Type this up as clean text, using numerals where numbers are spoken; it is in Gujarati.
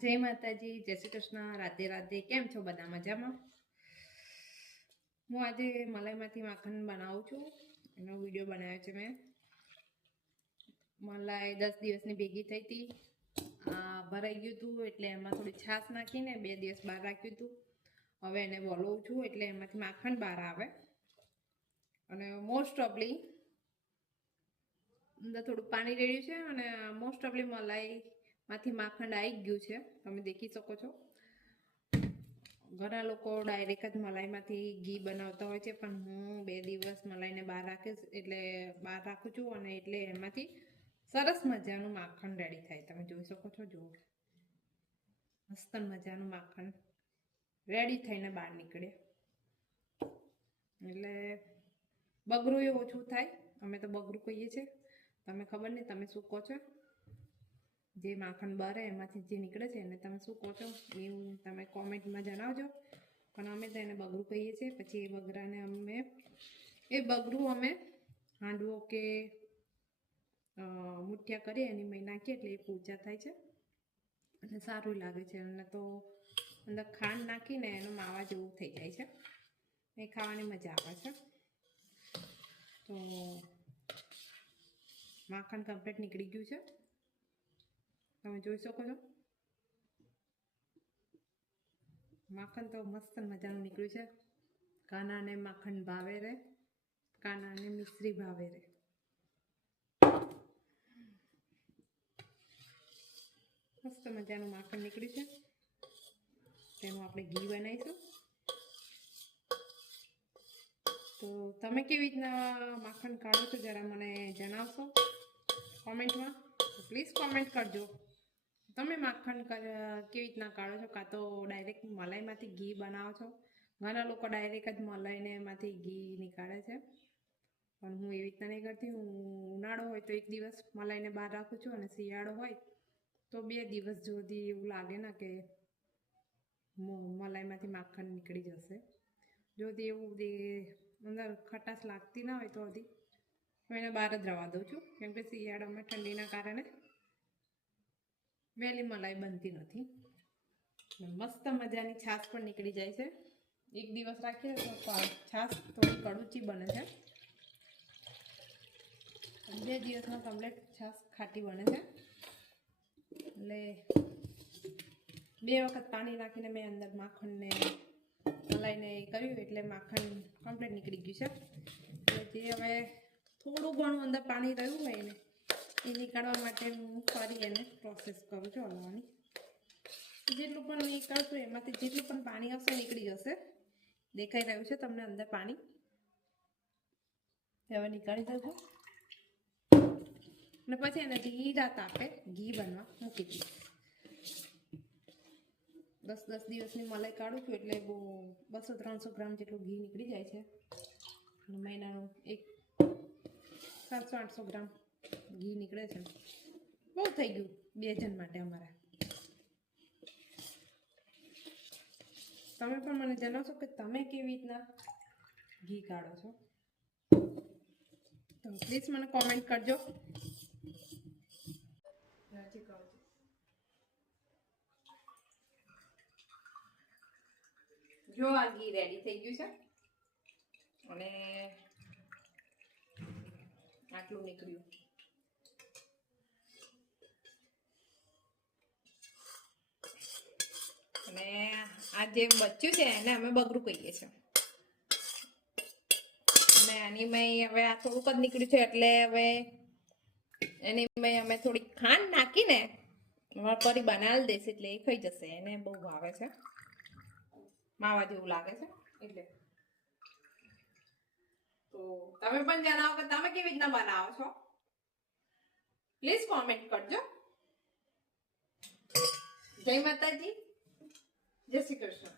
જય માતાજી, જય શ્રી કૃષ્ણ, રાધે રાધે. કેમ છો બધા? મજામાં? હું આજે મલાઈમાંથી માખણ બનાવું છું. એનો વિડીયો બનાવ્યો છે મેં. મલાઈ 10 દિવસની ભેગી થઈ હતી. ભરાઈ ગયું હતું એટલે એમાં થોડી છાશ નાખીને 2 દિવસ બહાર રાખ્યું હતું. હવે એને વલોવું છું એટલે એમાંથી માખણ બહાર આવે. અને મોસ્ટ ઓફલી અંદર થોડું પાણી રેડ્યું છે અને મોસ્ટ ઓફલી મલાઈમાંથી માખણ આવી ગયું છે. તમે દેખી શકો છો. ઘણા લોકો ડાયરેક્ટ જ મલાઈમાંથી ઘી બનાવતા હોય છે, પણ હું 2 દિવસ મલાઈને બહાર રાખું છું અને એટલે એમાંથી સરસ મજાનું માખણ રેડી થાય. તમે જોઈ શકો છો. જુઓ, મસ્ત મજાનું માખણ રેડી થઈને બહાર નીકળે એટલે બગરું એ ઓછું થાય. અમે તો બગરું કહીએ છીએ. તમે ખબર નહીં તમે શું કહો છો. જે માખણ બરે એમાંથી જે નીકળે છે એને તમે શું કહો છો એ તમે કોમેન્ટમાં જણાવજો. પણ અમે તો એને બગરું કહીએ છીએ. પછી એ બગરું અમે હાંડવો કે મુઠિયા કરીએ એની મેં નાખીએ એટલે એ પૂજા થાય છે અને સારું લાગે છે. અને તો અંદર ખાંડ નાખીને એનું માવા જેવું થઈ જાય છે. એ ખાવાની મજા આવે છે. તો માખણ કમ્પ્લીટ નીકળી ગયું છે. તમે જોઈ શકો છો. માખણ તો મસ્ત મજાનું નીકળ્યું છે. કાનાને માખણ ભાવે રે, કાનાને મિશ્રી ભાવે રે. મસ્ત મજાનું માખણ નીકળ્યું છે. તેનું આપણે ઘી બનાવીશું. તો તમે કેવી રીતના માખણ કાઢો છો જરા મને જણાવશો કોમેન્ટમાં. પ્લીઝ કોમેન્ટ કરજો. તમે માખણ કેવી રીતના કાઢો છો? કાં તો ડાયરેક્ટ મલાઈમાંથી ઘી બનાવો છો? ઘણા લોકો ડાયરેક્ટ જ મલાઈને એમાંથી ઘી નીકાળે છે, પણ હું એવી રીતના નહીં કરતી. હું ઉનાળો હોય તો 1 દિવસ મલાઈને બહાર રાખું છું અને શિયાળો હોય તો 2 દિવસ સુધી એવું લાગે ને કે મલાઈમાંથી માખણ નીકળી જશે. જો એવું અંદર ખટાશ લાગતી ના હોય તો હજી હું એને બહાર જ રવા દઉં છું, કેમ કે શિયાળામાં ઠંડીના કારણે વહેલી મલાઈ બનતી નથી. મસ્ત મજાની છાશ પણ નીકળી જાય છે. 1 દિવસ રાખીએ તો છાશ થોડી કડુચી બને છે. 2 દિવસમાં કમ્પ્લીટ છાશ ખાટી બને છે. એટલે 2 વખત પાણી નાખીને મેં અંદર માખણને મલાઈને કર્યું એટલે માખણ કમ્પ્લીટ નીકળી ગયું છે. એટલે જે હવે થોડું ઘણું અંદર પાણી રહ્યું હોય ને એ નીકાળવા માટે હું ફરી એને પ્રોસેસ કરું છું હલાવવાની. જેટલું પણ નીકળતું એમાંથી જેટલું પણ પાણી હશે નીકળી જશે. દેખાઈ રહ્યું છે તમને અંદર પાણી. હવે નીકાળી દઉં છું અને પછી એને ધીરા તાપે ઘી બનવા મૂકી દઈશ. 10 દિવસની મલાઈ કાઢું છું એટલે બહુ 200-300 ગ્રામ જેટલું ઘી નીકળી જાય છે. મહિનાનું 700-800 ગ્રામ ઘી નીકળે છે. બહુ થઈ ગયું 2 જણ માટે અમારા. તમે પણ મને જણાવશો કે તમે કેવી રીતના ઘી કાઢો છો? તો પ્લીઝ મને કોમેન્ટ કરજો. જો આ ઘી રેડી થઈ ગયું છે અને આટલું નીકળ્યું. અને આ જે બચ્યું છે એને અમે બગરું કહીએ છીએ. અને આની મેં હવે આ થોડુંક જ નીકળ્યું છે એટલે હવે એની મેં અમે થોડી ખાંડ નાખીને કરી બનાવી દઈશ એટલે એ ખાઈ જશે. એને બહુ ભાવે છે, માવા જેવું લાગે છે એટલે. તો તમે પણ જણાવો કે તમે કેવી રીતના બનાવો છો. પ્લીઝ કોમેન્ટ કરજો. જય માતાજી, જય શ્રી કૃષ્ણ.